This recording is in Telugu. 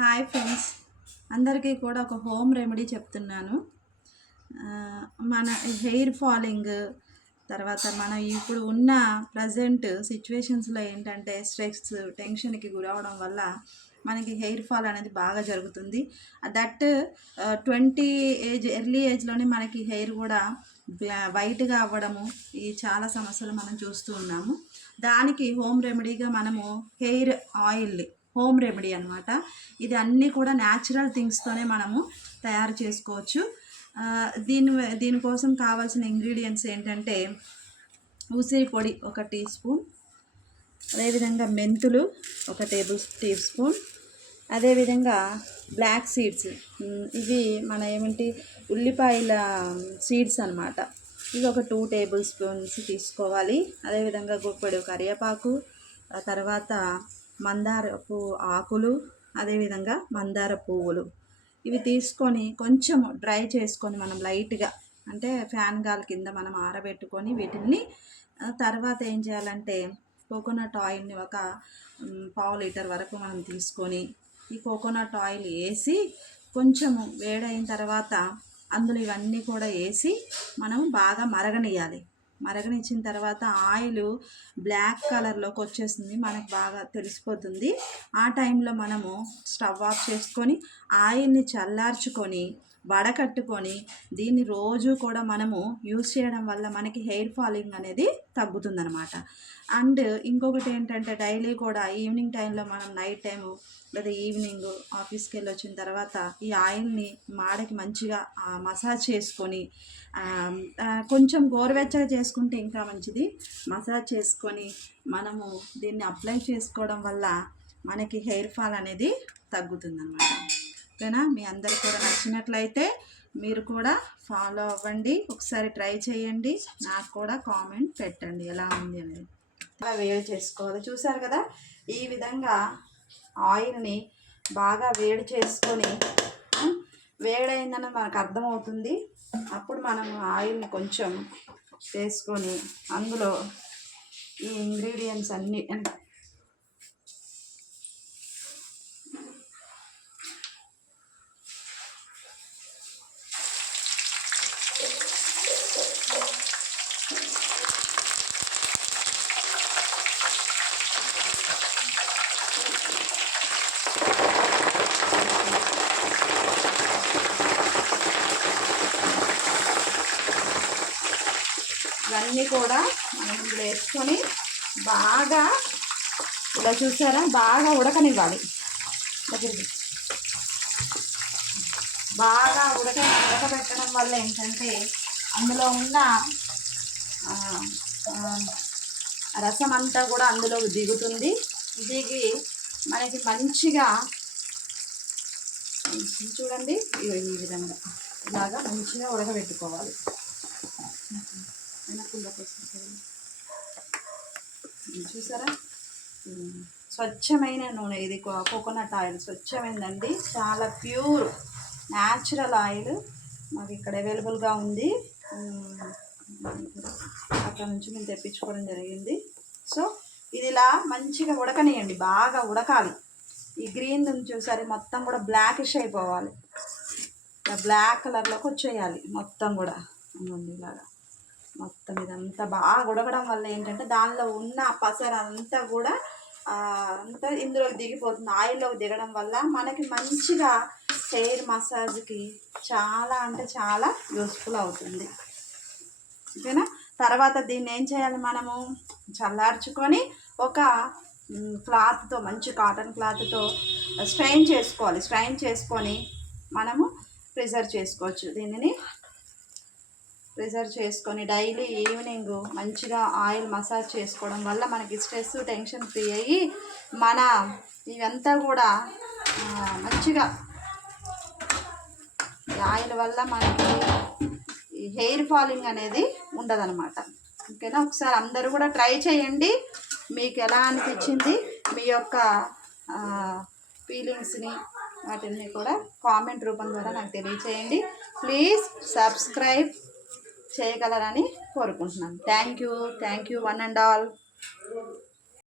హాయ్ ఫ్రెండ్స్, అందరికీ కూడా ఒక హోమ్ రెమెడీ చెప్తున్నాను. మన హెయిర్ ఫాలింగ్ తర్వాత మనం ఇప్పుడు ఉన్న ప్రజెంట్ సిచ్యువేషన్స్లో ఏంటంటే స్ట్రెస్ టెన్షన్కి గురవడం వల్ల మనకి హెయిర్ ఫాల్ అనేది బాగా జరుగుతుంది. దట్ 20 ఏజ్ ఎర్లీ ఏజ్లోనే మనకి హెయిర్ కూడా వైట్గా అవ్వడము, ఈ చాలా సమస్యలు మనం చూస్తూ ఉన్నాము. దానికి హోమ్ రెమెడీగా మనము హెయిర్ ఆయిల్ హోమ్ రెమెడీ అనమాట. ఇది అన్నీ కూడా న్యాచురల్ థింగ్స్తోనే మనము తయారు చేసుకోవచ్చు. దీనికోసం కావాల్సిన ఇంగ్రీడియంట్స్ ఏంటంటే ఉసిరి పొడి 1 టీ స్పూన్, అదేవిధంగా మెంతులు 1 టీ స్పూన్, అదేవిధంగా బ్లాక్ సీడ్స్, ఇవి మన ఉల్లిపాయల సీడ్స్ అనమాట. ఇవి ఒక 2 టేబుల్ స్పూన్స్ తీసుకోవాలి. అదేవిధంగా గుప్పెడు కరివేపాకు, తర్వాత మందారపు ఆకులు, అదేవిధంగా మందార పువ్వులు, ఇవి తీసుకొని కొంచెం డ్రై చేసుకొని మనం లైట్గా అంటే ఫ్యాన్ గాలి కింద మనం ఆరబెట్టుకొని వీటిని తర్వాత ఏం చేయాలంటే కోకోనట్ ఆయిల్ని ఒక 1/2 లీటర్ వరకు మనం తీసుకొని ఈ కోకోనట్ ఆయిల్ వేసి కొంచెము వేడైన తర్వాత అందులో ఇవన్నీ కూడా వేసి మనం బాగా మరగనిచ్చిన తర్వాత ఆయిల్ బ్లాక్ కలర్లోకి వచ్చేస్తుంది, మనకు బాగా తెలిసిపోతుంది. ఆ టైంలో మనము స్టవ్ ఆఫ్ చేసుకొని ఆయిల్ని చల్లార్చుకొని వడకట్టుకొని దీన్ని రోజు కూడా మనము యూజ్ చేయడం వల్ల మనకి హెయిర్ ఫాలింగ్ అనేది తగ్గుతుందనమాట. అండ్ ఇంకొకటి ఏంటంటే డైలీ కూడా ఈవినింగ్ టైంలో మనం నైట్ టైము లేదా ఈవినింగ్ ఆఫీస్కి వెళ్ళి వచ్చిన తర్వాత ఈ ఆయిల్ని మాడకి మంచిగా మసాజ్ చేసుకొని కొంచెం గోరువెచ్చగా చేసుకుంటే ఇంకా మంచిది. మసాజ్ చేసుకొని మనము దీన్ని అప్లై చేసుకోవడం వల్ల మనకి హెయిర్ ఫాల్ అనేది తగ్గుతుందన్నమాట. ఓకేనా? మీ అందరికీ కూడా నచ్చినట్లయితే మీరు కూడా ఫాలో అవ్వండి, ఒకసారి ట్రై చేయండి, నాకు కూడా కామెంట్ పెట్టండి ఎలా ఉంది అనేది. వేడి చేసుకోవాలి. చూసారు కదా, ఈ విధంగా ఆయిల్ని బాగా వేడి చేసుకొని వేడైందని మనకు అర్థమవుతుంది. అప్పుడు మనం ఆయిల్ని కొంచెం వేసుకొని అందులో ఈ ఇంగ్రీడియంట్స్ అన్నీ ఇవన్నీ కూడా మనం ఇందులో వేసుకొని బాగా ఇలా చూసారా బాగా ఉడకనివ్వాలి. బాగా ఉడకబెట్టడం వల్ల ఏంటంటే అందులో ఉన్న రసం అంతా కూడా అందులో దిగుతుంది. దిగి మనకి మంచిగా చూడండి ఈ విధంగా ఇలాగా మంచిగా ఉడకబెట్టుకోవాలి. చూసారా, స్వచ్ఛమైన నూనె, ఇది కోకోనట్ ఆయిల్ స్వచ్ఛమైందండి, చాలా ప్యూర్ న్యాచురల్ ఆయిల్ మాకు ఇక్కడ అవైలబుల్గా ఉంది. అక్కడ నుంచి మేము తెప్పించుకోవడం జరిగింది. సో ఇది ఇలా మంచిగా ఉడకనియండి, బాగా ఉడకాలి. ఈ గ్రీన్ చూసారి మొత్తం కూడా బ్లాకిష్ అయిపోవాలి, బ్లాక్ కలర్లోకి వచ్చేయాలి మొత్తం కూడా. ఇలాగా మొత్తం ఇదంతా బాగా ఉడకడం వల్ల ఏంటంటే దానిలో ఉన్న పసర అంతా కూడా అంతా ఇందులోకి దిగిపోతుంది. ఆయిల్లోకి దిగడం వల్ల మనకి మంచిగా హెయిర్ మసాజ్కి చాలా అంటే చాలా యూస్ఫుల్ అవుతుంది. ఓకేనా? తర్వాత దీన్ని ఏం చేయాలి, మనము చల్లార్చుకొని ఒక క్లాత్తో, మంచి కాటన్ క్లాత్తో స్ట్రైన్ చేసుకోవాలి. స్ట్రైన్ చేసుకొని మనము ప్రిజర్వ్ చేసుకోవచ్చు. దీనిని ప్రిజర్వ్ చేసుకొని డైలీ ఈవినింగ్ మంచిగా ఆయిల్ మసాజ్ చేసుకోవడం వల్ల మనకి స్ట్రెస్ టెన్షన్ ఫ్రీ అయ్యి మన ఇవంతా కూడా మంచిగా ఆయిల్ వల్ల మనకి హెయిర్ ఫాలింగ్ అనేది ఉండదన్నమాట. ఓకేనా? ఒకసారి అందరూ కూడా ట్రై చేయండి. మీకు ఎలా అనిపించింది, మీ యొక్క ఫీలింగ్స్ని వాటిని కూడా కామెంట్ రూపం ద్వారా నాకు తెలియచేయండి. ప్లీజ్ సబ్స్క్రైబ్ చేయగలరని కోరుకుంటున్నాను. Thank you one and all.